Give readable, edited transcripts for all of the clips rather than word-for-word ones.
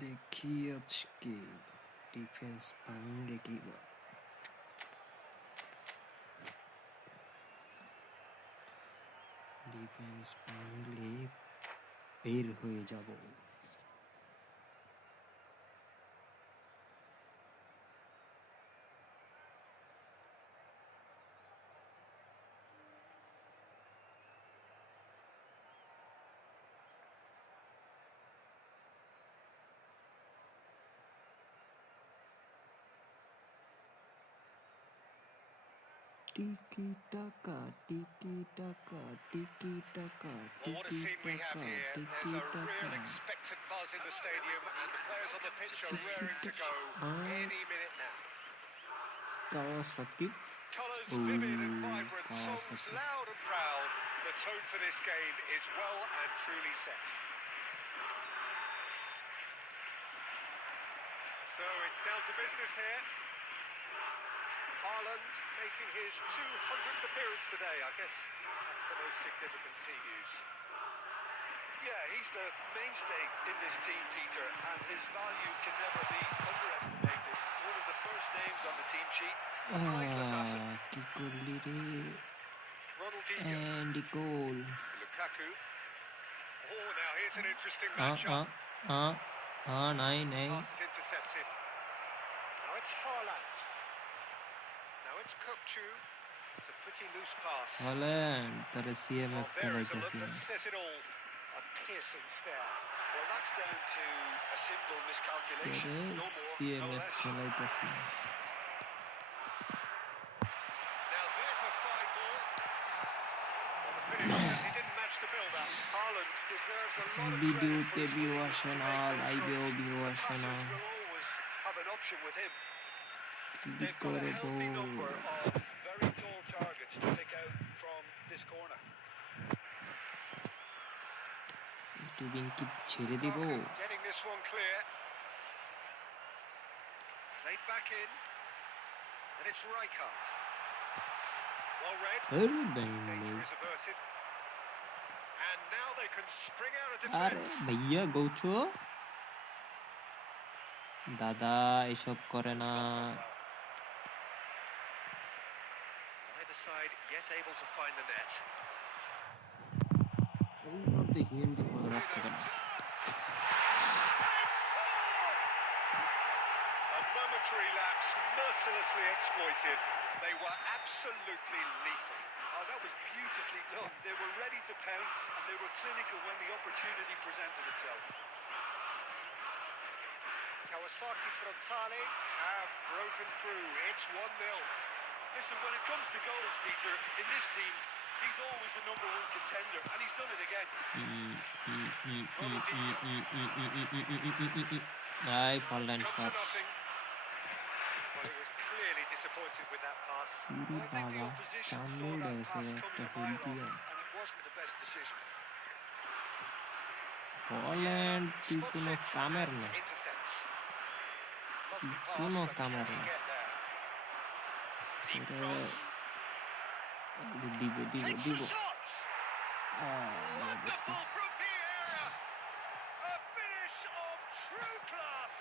देखिए आज के डिफेंस भांगे की बात डिफेंस भांगले बेर হয়ে যাব টিকি টাকা টিকি টাকা টিকি টাকা Well, what a টিকি scene we have টাকা here. টিকি There's a টাকা real expectant buzz in the stadium, and the players on the pitch are raring to go any minute now. Kawasaki Colours vivid and vibrant, songs loud and proud. The tone for this game is well and truly set. So it's down to business here. Haaland making his 200th appearance today. I guess that's the most significant team news. Yeah, he's the mainstay in this team, Peter, and his value can never be underestimated. One of the first names on the team sheet, a priceless asset. Ronaldinho. And the goal. Lukaku. Oh, now here's an interesting matchup. Nine. Pass is intercepted. Now it's Haaland. Now it's Kokchu. It's a pretty loose pass. Haaland, তারা CMF There is a look খেলাইতেছে that says it all. A piercing stare. Well, that's down to a simple miscalculation. তারা No more, no CMF less. খেলাইতেছে Now there's a fine ball. Well, the finish certainly didn't match the build-up. Haaland deserves a lot of ভিডিওতে credit for his view willingness আসে to না make those লাইভেও runs. View The আসে না passers will always have an option with him. কি They've got a করবো healthy number of very tall targets to pick out from this corner. একটু কি ছেড়ে দিব Lukaku getting this one clear. Played back in. And it's Rijkaard. Well read. আরে ভাই Danger is averted. And now they can spring out of আরে defense. ভাইয়া গৌছো দাদা এসব করে না Either side yet able to find the net. এইভাবে হিন্দি করে রাখতে পারে Chance! A momentary lapse mercilessly exploited. They were absolutely lethal. Oh, that was beautifully done. They were ready to pounce and they were clinical when the opportunity presented itself. Kawasaki Frontale have broken through. It's 1-0. Listen, when it comes to goals, Peter, in this team, he's always the number one contender, and he's done it again. Ay, Holland It's shot. come to nothing. Well, it was clearly disappointed with that pass. Puri I think the baba, opposition saw সামনে that রয়েছে pass একটা coming a head mile দিয়ে off, and it wasn't the best decision. Holland তুই Spots কোনো it কামের and না intercepts. Lovely pass, কোনো but কামের can he না get there? Deep এটা cross. দিব Takes the shot. Wonderful from Vieira. A finish of true class.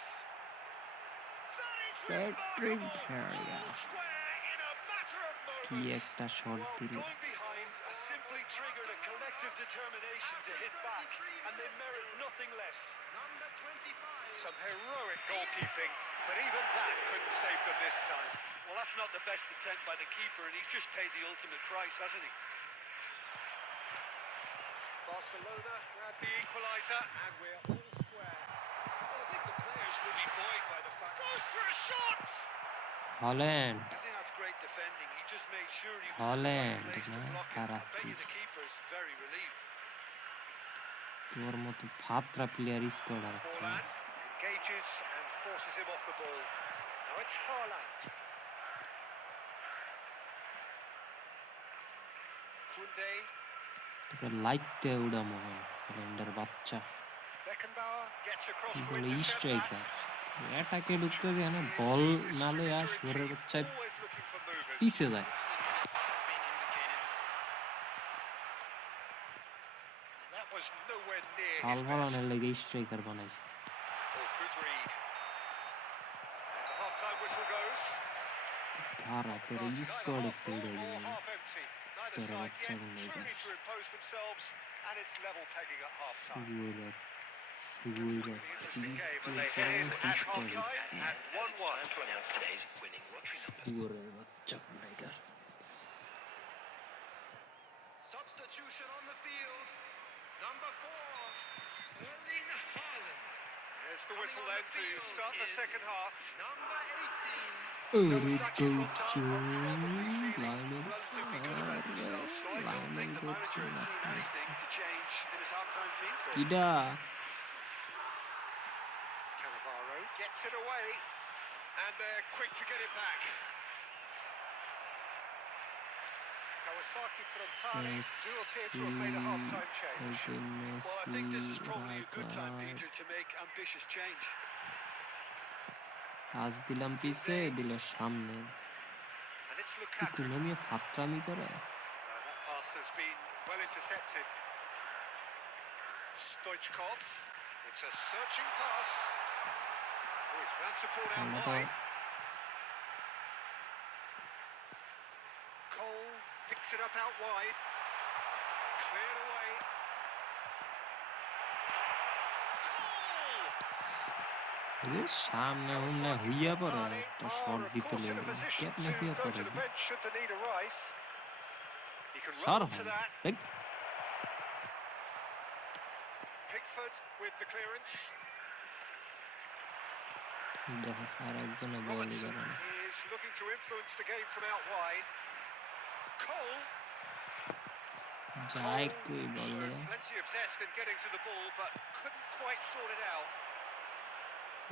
That is Patrick remarkable. Vieira. Goal square in a matter of কি moments. একটা shot Well, দিল going behind simply triggered a collective determination to hit back, and they merit nothing less. Some heroic goalkeeping, but even that couldn't save them this time. Well, that's not the best attempt by the keeper, and he's just paid the ultimate price, hasn't he? Barcelona grab the equaliser, and we're all square. Well, I think the players will be buoyed by the fact. Goes for a shot. Holland I think that's great defending. He just made sure he was in the Holland, right place to man, block it. I খারাপ bet you কি। the keeper's very relieved. তোর মতো ভাতরা player squad আর একটা Forlan engages and forces him off the ball. Now it's Haaland. Koundé. তোরা লাইকটা উড়া মোহন হল্যান্ডের বাচ্চা Beckenbauer gets across to বলে intercept স্ট্রাইকার that. এটাকে ঢুকতে দিয়ে না বল নালে আর সুরের বাচ্চায় Always looking for movers. পিছে যায় That was nowhere near হাল his best. ফালানোর লেগে স্ট্রাইকার বানাইছে Oh, good read. And the half-time whistle goes. ধারা তোর Glass is either স্কোয়াডে half খেলতে full or গেলে half empty. Neither তোর side বাচ্চা yet গুলো truly to impose themselves, and it's level pegging at half-time. সুগুইরা Really interesting game, and they head in at half-time at 1-1. সুগুরের বাচ্চা নাইকার Substitution on the field. Number 4, Erling Haaland. There's the whistle then to start the second half. Number 18. Kawasaki Frontale are probably feeling Lionel relatively good about themselves, so I don't think the manager has seen anything to change in his half-time team talk. কিডা Cannavaro gets it away, and they're quick to get it back. Kawasaki frontali do appear to have made a half-time change. Well, I think this is probably a good time, Peter, to make ambitious change. Pass দিলাম পিছে দিল সামনে And it's Lukaku. কোনমি ফাত্রামি করে That pass has been well intercepted. Stoichkov. It's a searching pass. Oh, he's found support out wide. Cole picks it up out wide. Cleared away. Cole! এর সামনে উন্না হইয়া পড়ে একটা শট দিতে লেগে কেমনে হইয়া পড়ে Should the need arise. He can সর run to that. Pickford with the clearance. দেখো আর একজনে বল Robertson করে is looking to influence the game from out wide. Cole. যায় কই বল Showed plenty of zest in getting to the ball, but couldn't quite sort it out.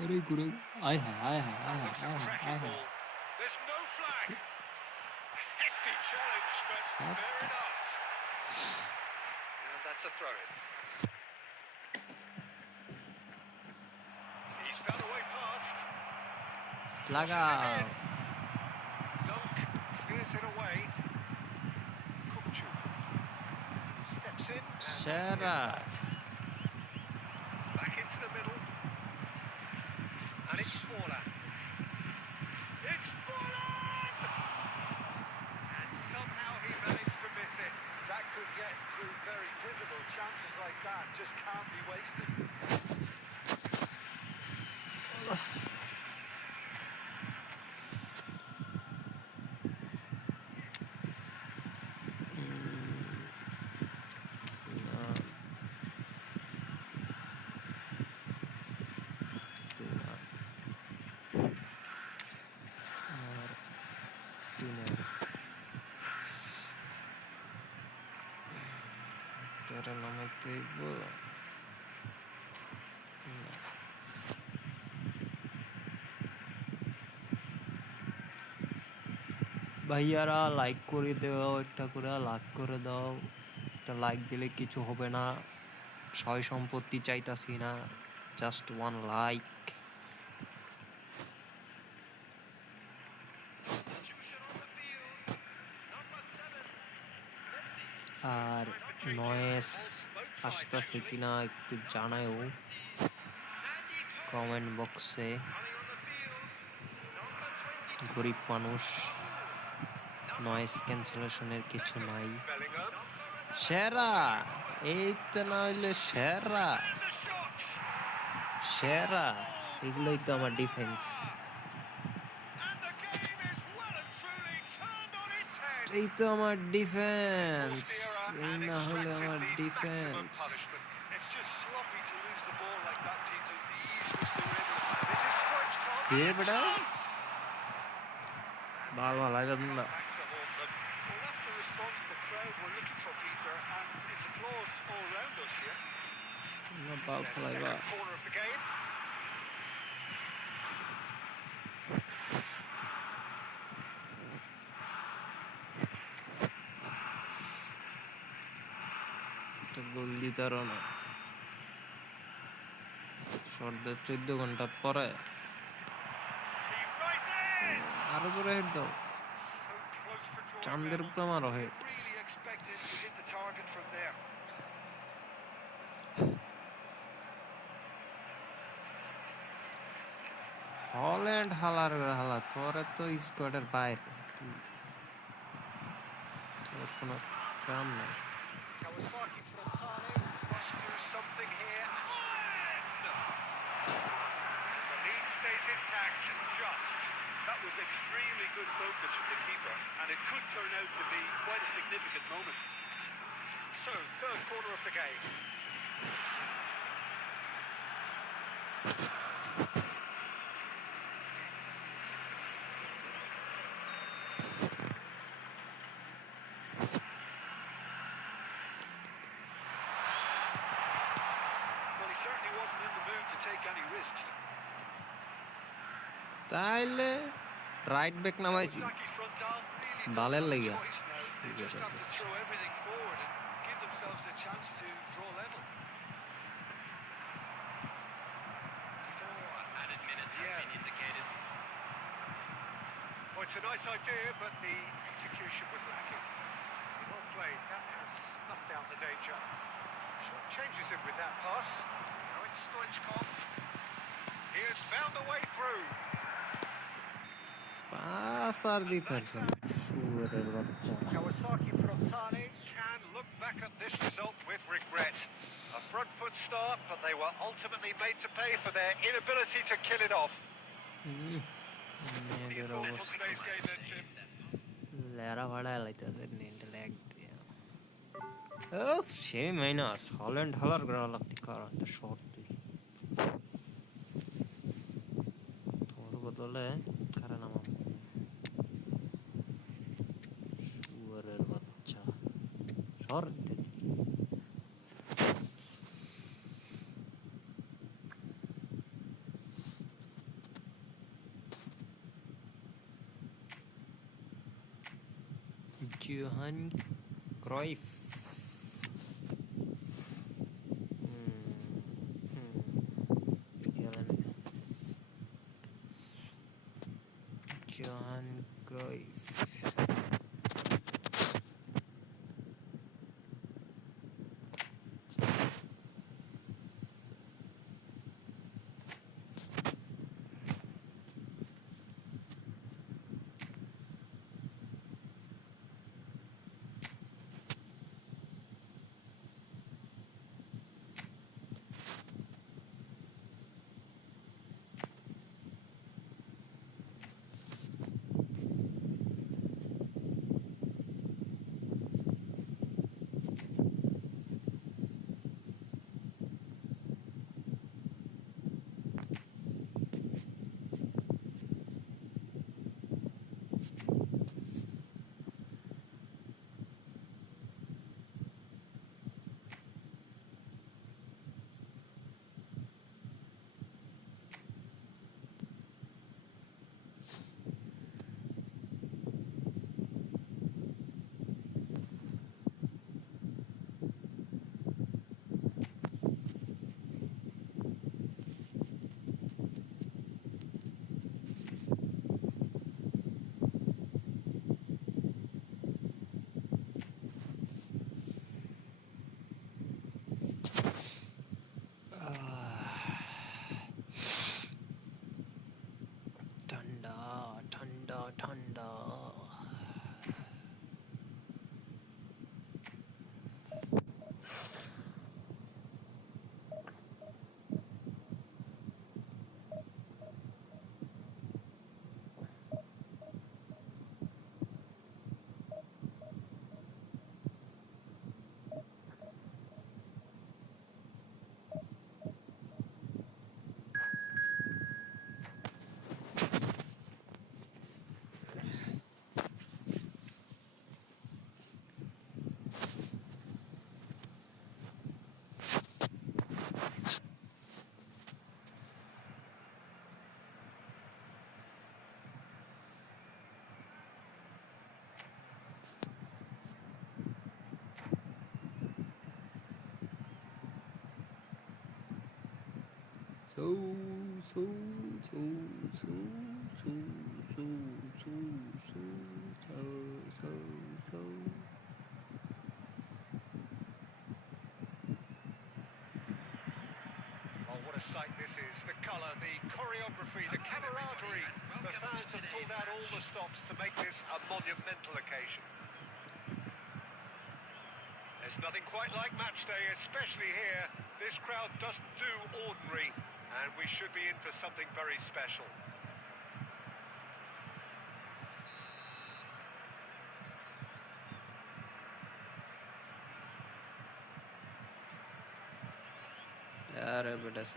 আরে গুরে আয় হায় আয় হায় That looks a cracking ball. There's no flag. A hefty challenge, but fair enough. And that's a throw-in. He's found a way past. লাগাও Dunk clears it away. Kukchu steps in. সেরা Back into the middle. And it's Fallen. It's Fallen! And somehow he managed to miss it. That could get through very pivotal. Chances like that just can't be wasted. ভাইয়ারা like করে দাও একটা করে like করে দাও একটা like দিলে কিছু হবে না সয় সম্পত্তি চাইতাছি না জাস্ট ওয়ান লাইক আর নয়েস আসতেছে কিনা একটু জানাও কমেন্ট বক্সে গরিব মানুষ নয়েস ক্যান্সেলেশনের কিছু নাই সেরা এই তো না হইলে সেরা সেরা এগুলোই তো আমার ডিফেন্স এই তো আমার ডিফেন্স এই না হলে আমার ডিফেন্স কে বেটা বাবা লাগে না ball flyva corner of the game. তো গোল দিতারো না সর্দে 14 ঘন্টা পরে আরো জোরে হেড দাও চাঁদের উপরে মারো হেড হল্যান্ড হালার হালা তোরে তো স্কোয়াডের বাইরে তোর কোনো কাম নাই Kawasaki frontali must do something here. The lead stays intact, just. That was extremely good focus from the keeper, and it could turn out to be quite a significant moment. So, third corner of the game. Well, he certainly wasn't in the mood to take any risks. তাইলে right back নামাইছি Kawasaki frontal really দালের don't have a লাগা choice now. They just have to throw everything forward and give themselves a chance to draw level. 4 added minutes has been indicated. Well, it's a nice idea, but the execution was lacking. Well played. That has snuffed out the danger. Short changes him with that pass. Now it's Stoichkov. He has found a way through. Pass আর দিতে পারছে না শুয়োরের বাচ্চা Kawasaki Frontale can look back at this result with regret. A front foot start, but they were ultimately made to pay for their inability to kill it off. Your thoughts on today's game then, Tim? লেরা ভাড়া লাইতেছে net lag দিয়ে ও সে minus Holland হালার করা লাগতে কারণ তো short তুই তোর বদলে কারণ আমার শুয়োরের বাচ্চা short they Johan Cruyff. Johan Cruyff. Thunder. Oh, what a sight this is. The colour, the choreography, the camaraderie. The fans have pulled out all the stops to make this a monumental occasion. There's nothing quite like match day, especially here. This crowd doesn't do ordinary, and we should be in for something very special.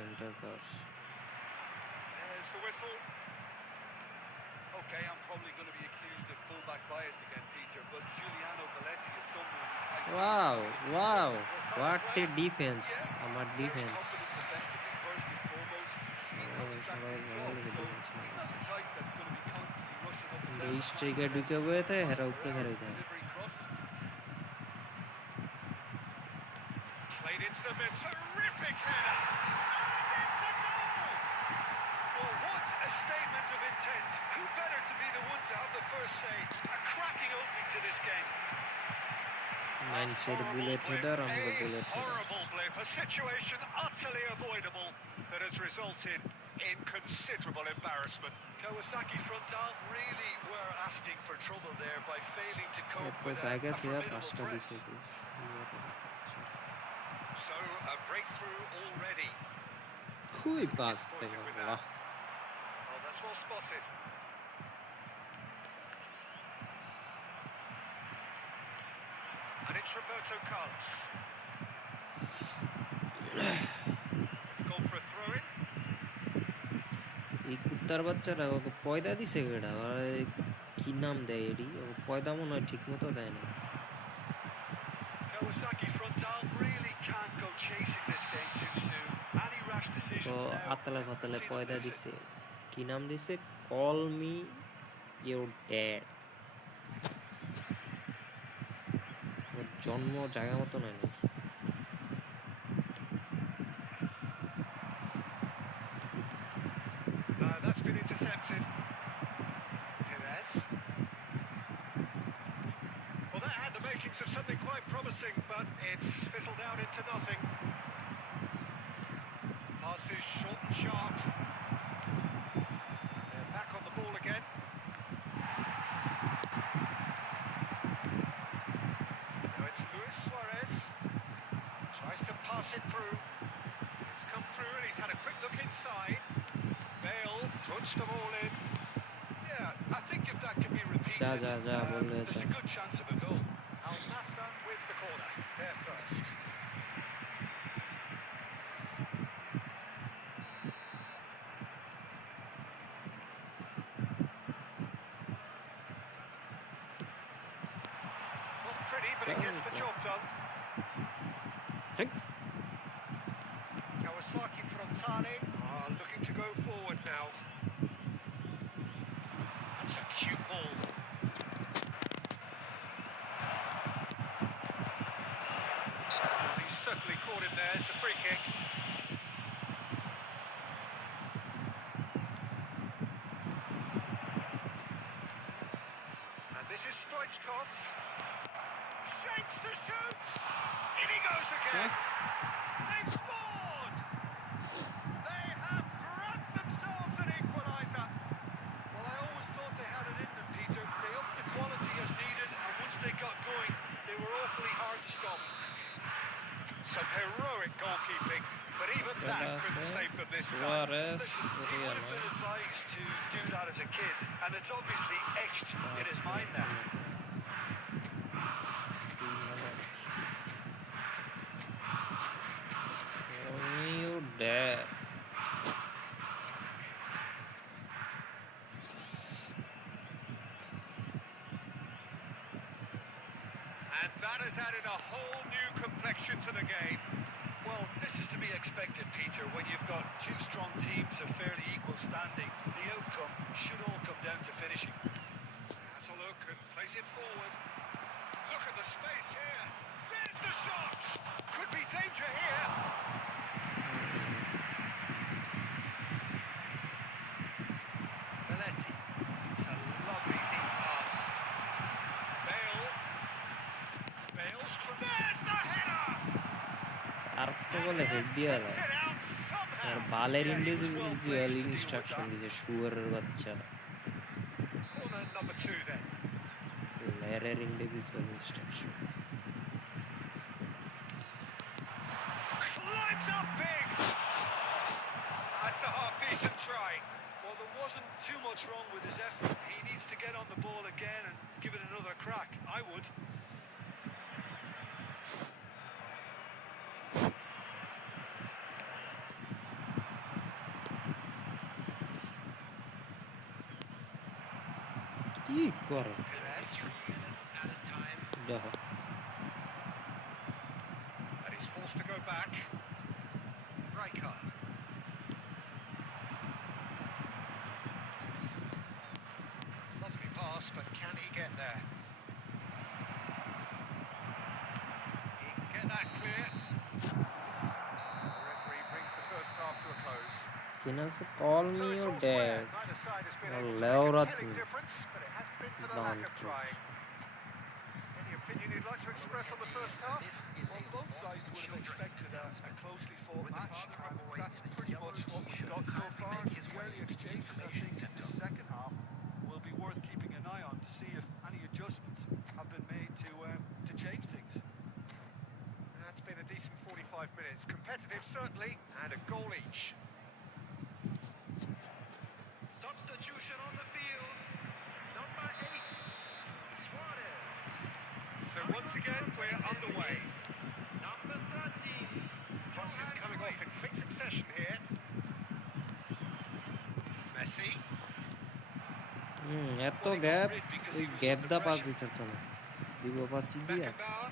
Center course. There's the whistle. Okay, I'm probably going to be accused of fullback bias again, Peter, but Giuliano Belletti is someone I see. Wow. What a defense. Our defense. First and foremost, he knows that's his job, so he's not the type that's going to be constantly rushing up and down. Striker ढुके हुए थे, हेरा ऊपर हेरा था. Delivering crosses. Played into the mid, terrific header, and it's a goal! Well, what a statement of intent. Who better to be the one to have the first say? A cracking opening to this game. Horrible blip, a situation utterly avoidable that has resulted in considerable embarrassment. Kawasaki frontal really were asking for trouble there by failing to cope with a formidable press. So, a breakthrough already. খুবই বাস Disappointed with that. Well, that's well spotted. And it's Roberto Carlos. It's gone for a throw-in. এই কুত্তার বাচ্চারা ওকে পয়দা দিছে কেডা কি নাম দেয় এডি ওকে পয়দা মনে হয় ঠিক মতো দেয় না Kawasaki frontal really can't go chasing this game too soon. Any rash তো decisions now. আতলে ফাতলে পয়দা দিছে কি নাম দিছে কল মি ইওর ড্যাড ওর জন্ম জায়গা মতো নয় না That's been intercepted. Perez. Well, that had the makings of something quite promising, but it's fizzled out into nothing. Pass is short and sharp. They're back on the ball again. Now it's Luis Suarez. Tries to pass it through. It's come through and he's had a quick look inside. Bale puts them all in. Yeah, I think if that can be repeated, there's a good chance of a goal. Al Nassr with the corner. There first. Not pretty, but it gets the job done. Kawasaki Frontale are looking to go forward now. That's a cute ball. He's certainly caught him there. It's a free kick. And this is Stoichkov. Shapes to shoot! In he goes again! They've scored! They have grabbed themselves an equaliser. Well, I always thought they had it in them, Peter. They upped the quality as needed, and once they got going, they were awfully hard to stop. Some heroic goalkeeping, but even that couldn't save them this time. Listen, he would have been advised to do that as a kid, and it's obviously etched in his mind now. And that has added a whole new complexion to the game. Well, this is to be expected, Peter. When you've got two strong teams of fairly equal standing, the outcome should all come down to finishing. Has a look and plays it forward. Look at the space here. There's the shot! Could be danger here. Belletti. It's a lovely deep pass. Bale. Bale's... There's the header! আরেকটা বলে head দিয়ে আর বালের individual instruction দিয়েছে শুয়ারের বাচ্চা Corner number 2 then. লেয়ারের individual instruction Climbs up big! That's a half-decent try. Well, there wasn't too much wrong with his effort. He needs to get on the ball again and give it another crack. I would. কি করে Perez. দেখো And he's forced to go back. Rijkaard. Lovely pass, but can he get there? He can get that clear. Finance call So me it's your all square. dad. Neither side has been Or able to make a Leorat telling me. difference, but it hasn't been for the lack of trying. Any opinion you'd like to express on the first half? Well, both sides would have expected a closely fought match, and that's pretty much what we've got so far. The early exchanges, I think, in this second half will be worth keeping an eye on to see if any adjustments have been made to change things. That's been a decent 45 minutes. Competitive, certainly, and a goal each. Substitution on the field. Number 8, Suarez. So once again, we're underway. Number 13. Crosses coming off in quick succession here. Messi. এত gap ওই gap দা pass দিতে তো না দিব pass দিয়া Beckenbauer.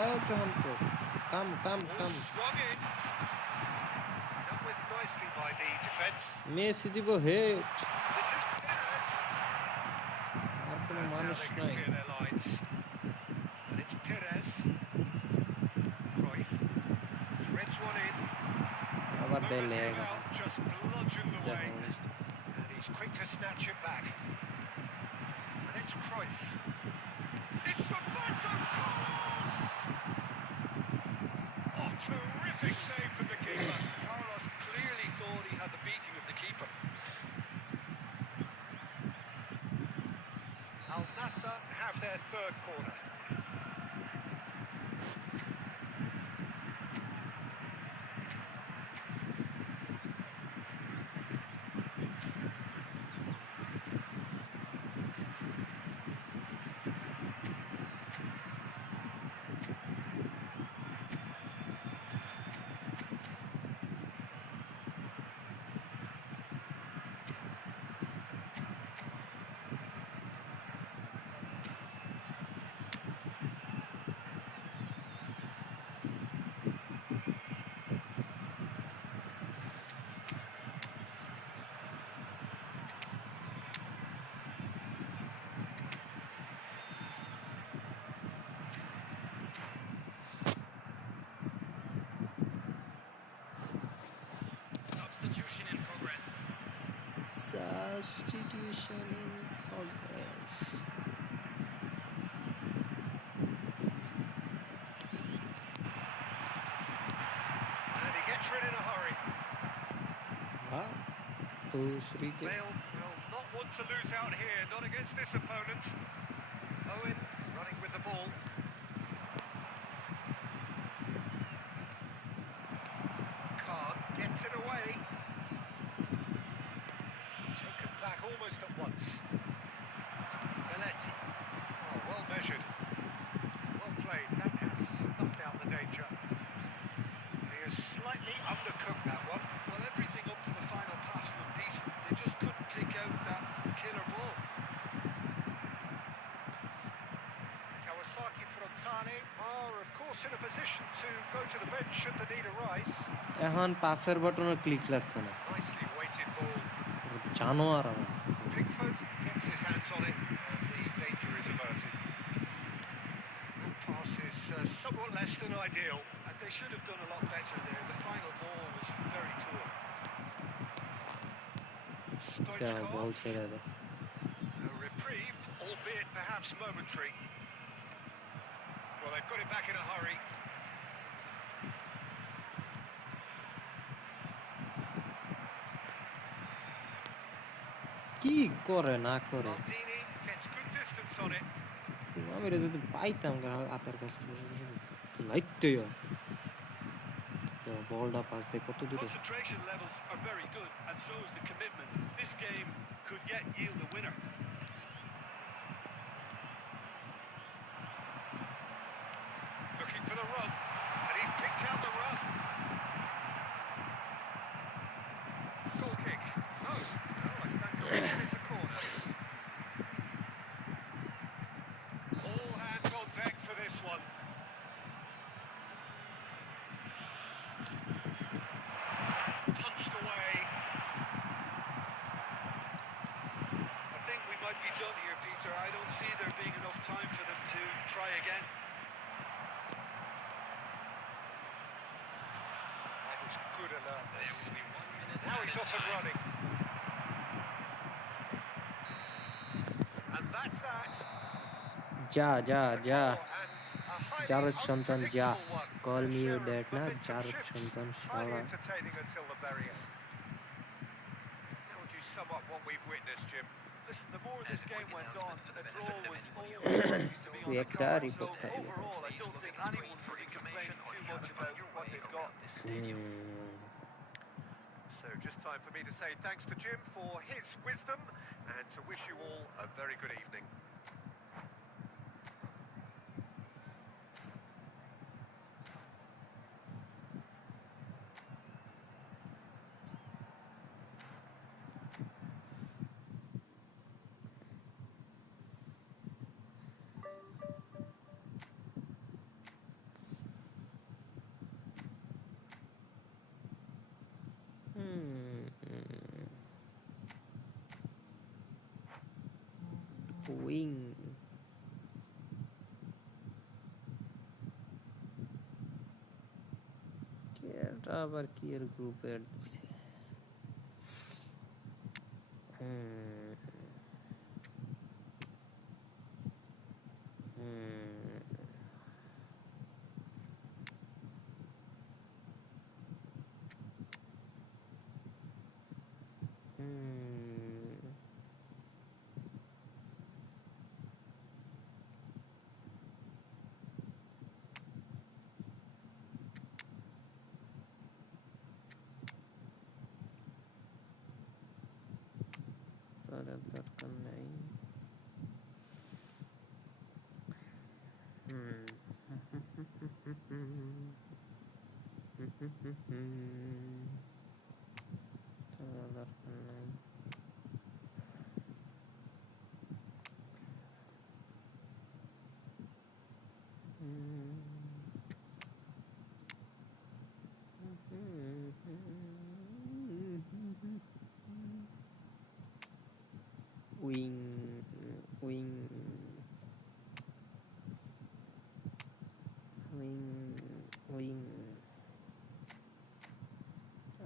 আয় জহান তো কাম Ball swung in. Dealt with nicely by the defence. Messi দিব হেড This is Perez. আর কোনো And now মানুষ they can নাই clear their lines. And it's Perez. Cruyff. Threads one in. আবার দেয় Overseeing লেগা out, just bludgeoned the way. দেখো And he's quick to snatch it back. And it's Cruyff. It's Roberto Carlos! Oh, terrific save from the keeper. Carlos clearly thought he had the beating of the keeper. Al Nassr have their third corner. Substitution in progress. Substitution in progress. And he gets rid in a hurry. दूसरी के Bale will not want to lose out here, not against this opponent. Owen running with the ball. Khan gets it away. Taken back almost at once. Belletti. Oh, well measured. Well played. That has snuffed out the danger. He has slightly undercooked that one. Well, everything up to the final pass looked decent. They just couldn't take out that killer ball. Kawasaki Frontale are, of course, in a position to go to the bench should the need arise. এখন পাসের বাটনে click লাগতো না Nicely weighted ball. জানোয়ার আমার Pickford gets his hands on it, and the danger is averted. That pass is somewhat less than ideal. And they should have done a lot better there. The final ball was very poor. দেখো বল Stoichkov, ছেড়ে দেয় a reprieve, albeit perhaps momentary. Well, they've got it back in a hurry. কি করে না করে Maldini gets good distance on it. আমি রে যদি পাইতাম আতার কাছে লাইতেই বলটা পাস দিয়ে কত দূরে Concentration levels are very good, and so is the commitment. This game could yet yield a winner. Looking for the run, and he's picked out the run. Goal kick. No, I stand corrected. It's a corner. All hands on deck for this one. Punched away. I think we might be done here, Peter. I don't see there being enough time for them to try again. alertness. Now he's off and running. And that's that. যা যা A যা draw and a highly জারদ সন্তান যা unpredictable one. Call A me your share dad of না momentum জারদ shifts. সন্তান Highly শালা entertaining until the very end. How would you sum up what we've witnessed, Jim? Listen, the more this game went on, a draw was always likely to be on তুই the একটা card. So report খাইলি overall, I don't think anyone can be complaining too much about what they've got. So just time for me to say thanks to Jim for his wisdom and to wish you all a very good evening. Wing এটা আবার কি এর গ্রুপের দিছে তার দরকার নাই তার দরকার নাই উইং উইং উইং উইং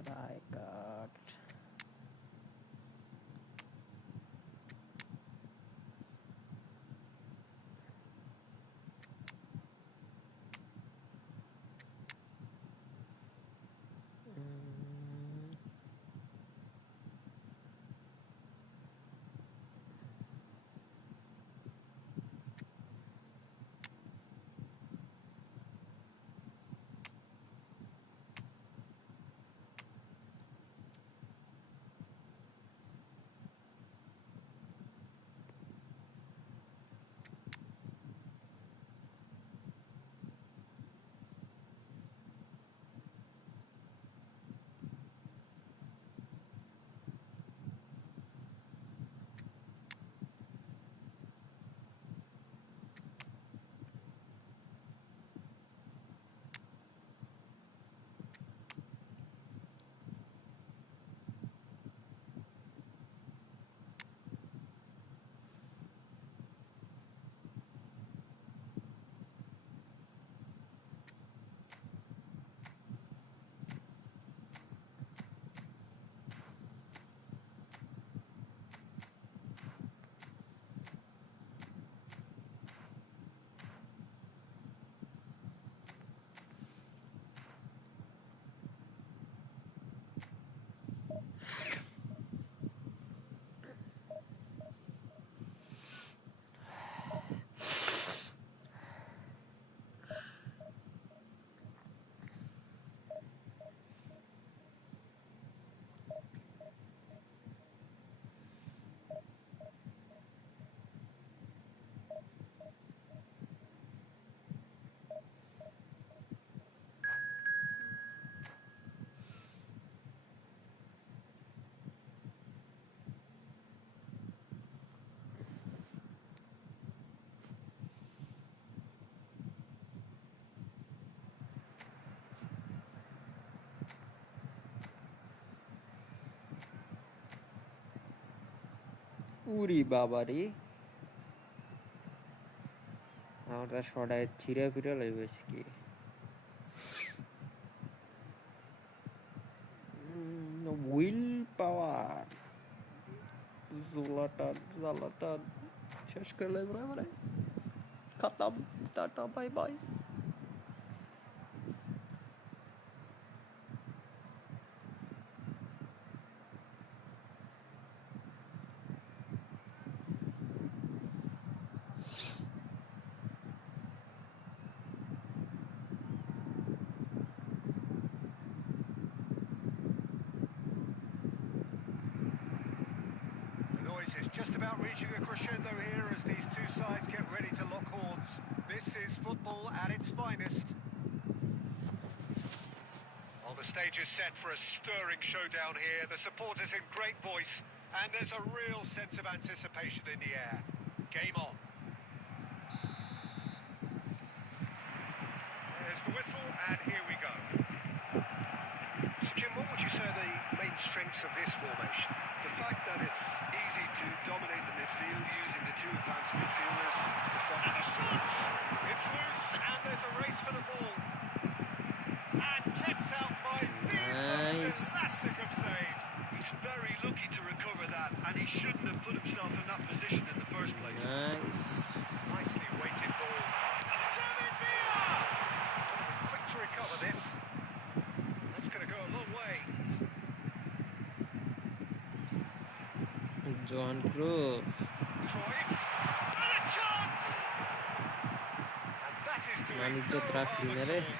রাইকাট উরি বাবারে আমরা সদায় ছিঁড়ে ফিরে লইব কি উইল পাওয়ার জ্লাটান শেষ করলে মানে খতম tata bye bye The noise is just about reaching a crescendo here as these two sides get ready to lock horns. This is football at its finest. Well, the stage is set for a stirring showdown here. The supporters in great voice, and there's a real sense of anticipation in the air. Game on. There's the whistle, and here we go. So, Jim, what would you say are the main strengths of this formation? The fact that it's easy to dominate the midfield using the two advanced midfielders. And the shot! It's loose, and there's a race for the ball. And kept out by the most elastic of saves. He's very lucky to recover that, and he shouldn't have put himself in that position in the first place. Nicely weighted ball. David Villa! Quick to recover this. That's going to go a long way. Johan Cruyff Cruyff. And a chance! And that is doing Manijat no রাখলি harm না at রে all.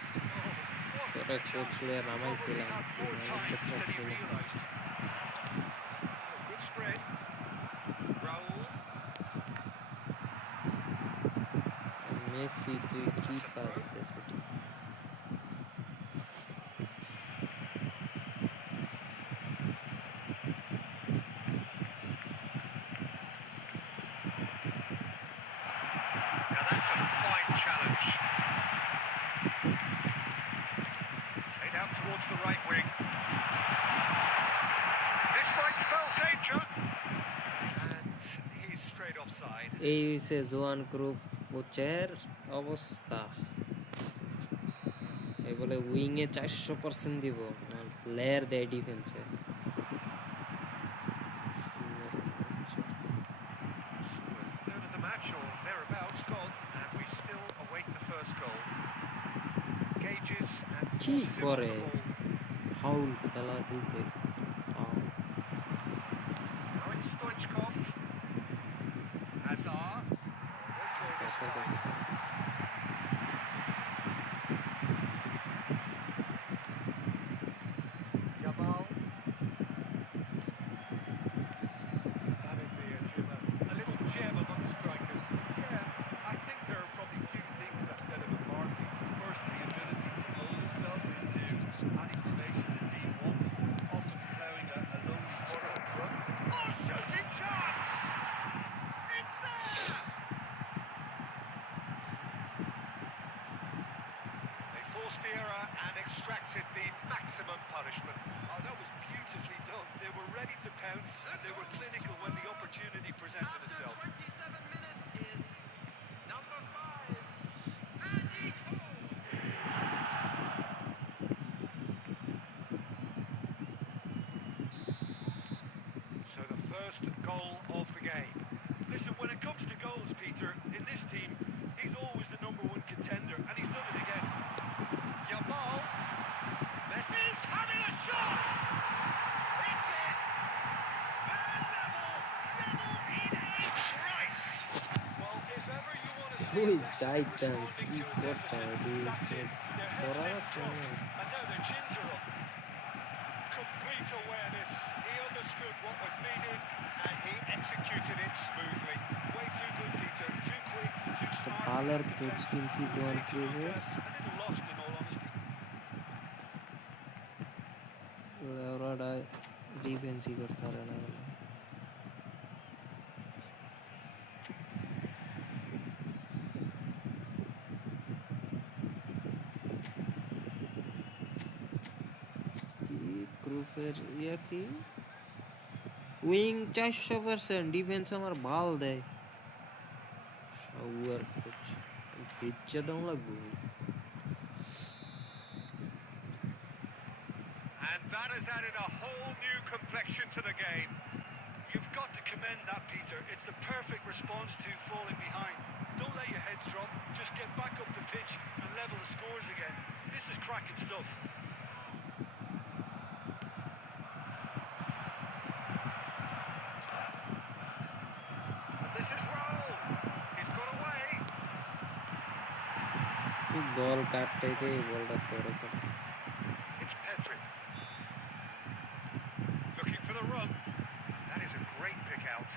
What তোরা a coach chance. লিয়ে Probably নামাইছিলাম had more time manijat than he রাখলি না realised. Good spread. Raul. Messi তুই কি pass this Now that's a fine challenge. Played out towards the right wing. This might spell danger. And he's straight offside. এই হইছে জোয়ান group কোচের অবস্থা এই বলে উইং এ 400% দিব লেয়ার দেয় ডিফেন্সে So a third of the match or thereabouts gone, and we still await the first goal. Gauges and কি forces him off করে the ball. ফাউল খেলা খেলতে Now it's Stoichkov. Hazard. Won't go this time. Yamal. David Villa, Jim, a little gem among strikers. Yeah, I think there are probably two things that set him apart, Peter. First, the ability to mold himself into any formation the team wants, often ploughing a lonely corner up front. Oh, shooting chance! It's there! They forced the error and extracted the maximum punishment. Oh, that was beautifully done. They were ready to pounce, and they were clinical when the opportunity presented itself. 27 minutes is number 5, and equal. So the first goal of the game. Listen, when it comes to goals, Peter, in this team, he's always the number one contender, and he's done it again. Yamal. Messi's having a shot! It's in! They're level in a trice! Well, if ever you want to see Who a is lesson in Titan? responding to a What deficit, are they? that's it. Their heads What didn't are touch, they? and now their chins are up. Complete awareness. He understood what was needed and he executed it smoothly. Way too good, Peter. Too quick, too smart. for Haller that coach defense. কিনছি Made জোয়ান to look ক্রুভের a little lost, in all honesty. ওরা ডিফেন্সই করতে পারে না বলে গ্রুপের ইয়া কি wing 400% defence আমার ভাল দেয় শাওয়ার কোচ ভিচ্চা দাম লাগবে And that has added a whole new complexion to the game. You've got to commend that, Peter. It's the perfect response to falling behind. Don't let your heads drop. Just get back up the pitch and level the scores again. This is cracking stuff. And this is Roll. He's got away. বল কাটতে গিয়ে বলটা পড়ে তো It's Pedri. Looking for the run. That is a great pick out.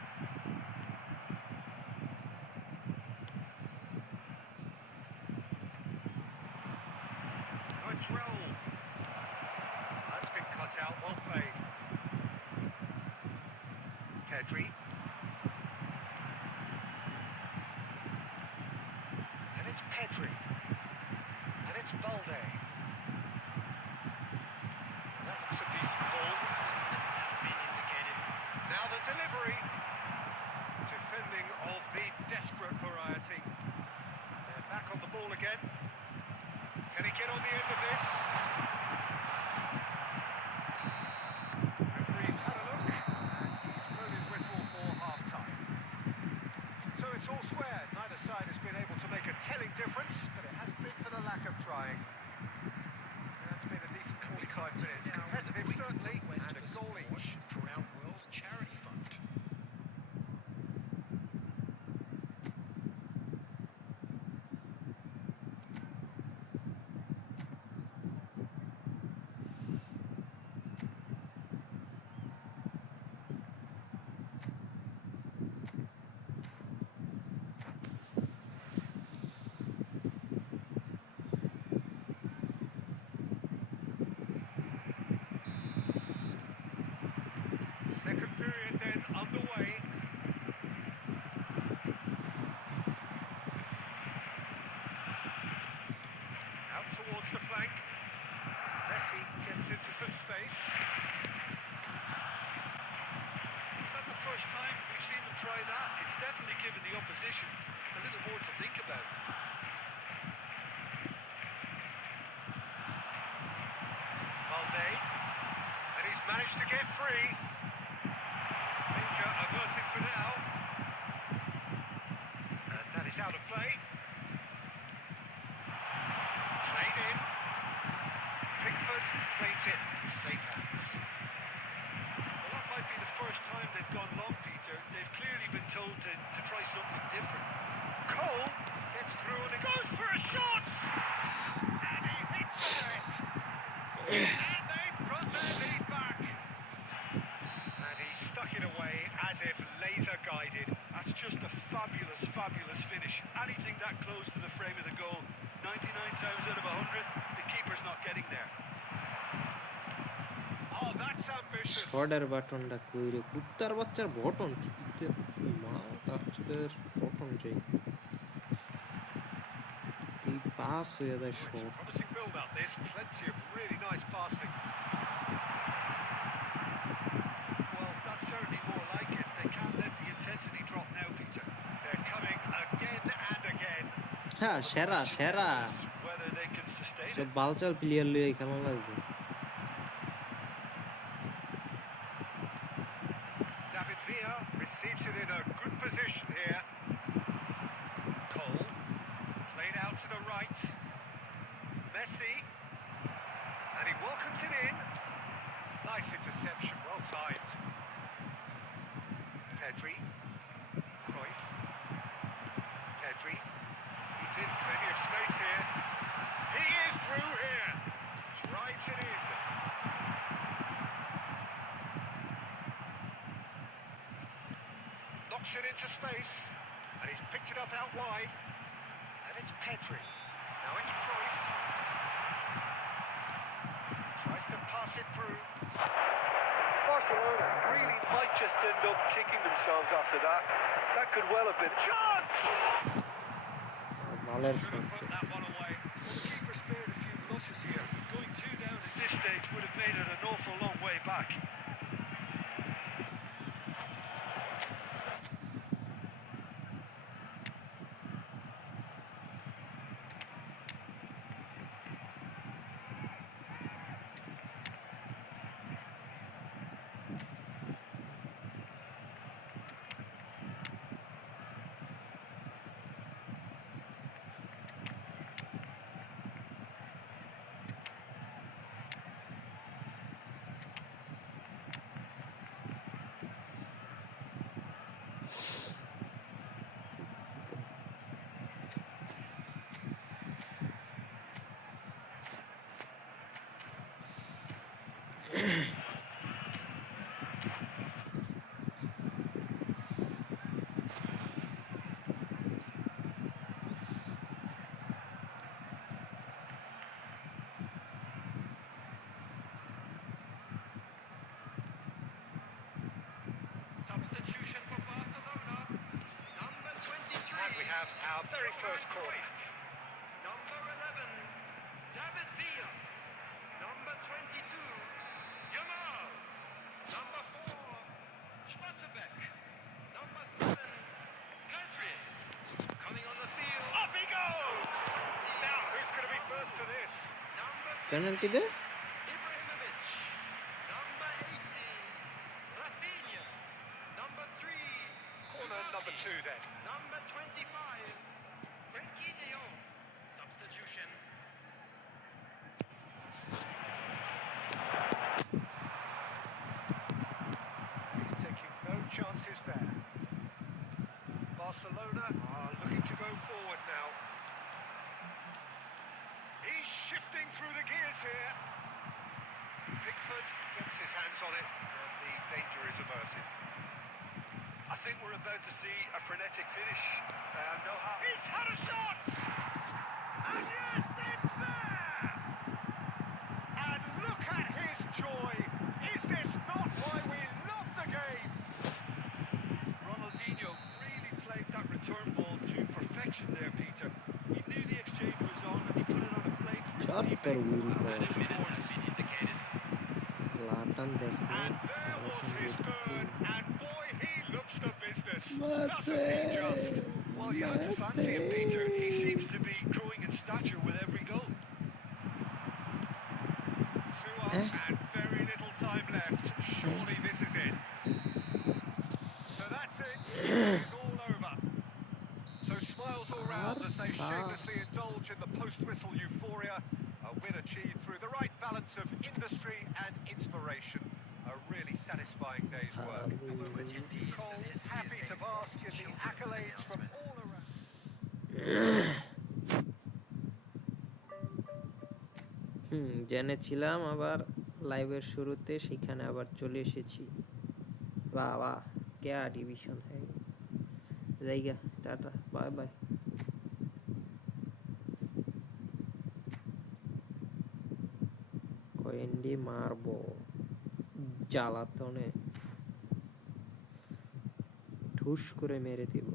Now it's Roll. That's been cut out. Well played. Pedri. And it's Pedri. And it's Balde. That looks a decent ball. Now the delivery. Defending of the desperate variety. They're back on the ball again. Can he get on the end of this? Referee's had a look and he's blown his whistle for half-time. So it's all square. Neither side has been able to make a telling difference, but it hasn't been for the lack of trying. That's been a decent 45 minutes. Competitive, certainly, and a goal each. For our World Charity Fund. Second period then underway. Out towards the flank. Messi gets into some space. Is that the first time we've seen them try that? It's definitely given the opposition a little more to think about. Balde. And he's managed to get free. Danger averted for now. And that is out of play. Played in. Pickford played it. Safe hands. Well, that might be the first time they've gone long, Peter. They've clearly been told to try something different. Cole gets through and he goes for a shot! And he hits the net! And they've got their lead back! And he stuck it away as if laser guided. That's just a fabulous, fabulous finish. Anything that close to the frame of the goal, 99 times out of 100, the keeper's not getting there. Oh, that's ambitious! শর্টের বাটনটা কইরে কুত্তার বাচ্চার button টিপতে মা তার চুদের button চাই এই pass হয়ে যায় Oh, it's a short promising build-up, this. Plenty of really nice passing. Well, that's certainly more like it. They can't let the intensity drop now, Peter. They're coming again and again. হ্যাঁ সেরা সেরা Is whether they can sustain সব it. বালচাল player লিয়ে খেলা লাগবে David Villa receives it in a good position here. Cole, played out to the right. Messi, and he welcomes it in. Nice interception, well timed. Pedri, Cruyff, Pedri, he's in plenty of space here. He is through here, drives it in. Knocks it into space, and he's picked it up out wide. And it's Pedri. Now it's Cruyff. Tries to pass it through. Barcelona really might just end up kicking themselves after that. That could well have been Chance! মালের Should have put that one away. Well, the keeper spared a few blushes here. Going 2 down at this stage would have made it an awful long way back. have our very first corner. Number 11, David Villa. Number 22, Yamal. Number 4, Schlotterbeck. Number 7, Pedri. Coming on the field. Up he goes! Now, who's going to be first to this? Number 50, penalty দে Ibrahimovic. Number 80, Rafinha. Number 3, Corner number 2 then. Number 25, Frenkie de Jong. Substitution. He's taking no chances there. Barcelona are looking to go forward now. He's shifting through the gears here. Pickford gets his hands on it and the danger is averted. I think we're about to see a frenetic finish. No harm. He's had a shot! And yes, it's there! And look at his joy! Is this not why we love the game? Ronaldinho really played that return ball to perfection there, Peter. He knew the exchange was on and he put it on a plate for his Chapter teammate. wheel It was ball. just gorgeous. Zlatan Desni And there was his third, and boy, he looks the business. Mase, Doesn't he just? Well, you had to fancy him, Peter. He seems to be growing in stature with every goal. 2 up and very little time left. Surely this is it. So that's it. It's all over. So smiles all round as they shamelessly indulge in the post-whistle euphoria. A win achieved through the right balance of industry and inspiration. A really satisfying day's work. Cole happy to bask in the accolades from all around. জেনেছিলাম আবার লাইভের শুরুতে সেখানে আবার চলে এসেছি বাহ বাহ क्या डिवीजन है जाएगा टाटा बाय बाय কয়েন্ডি মারবো জ্বালাতনে ঠুস করে মেরে দিব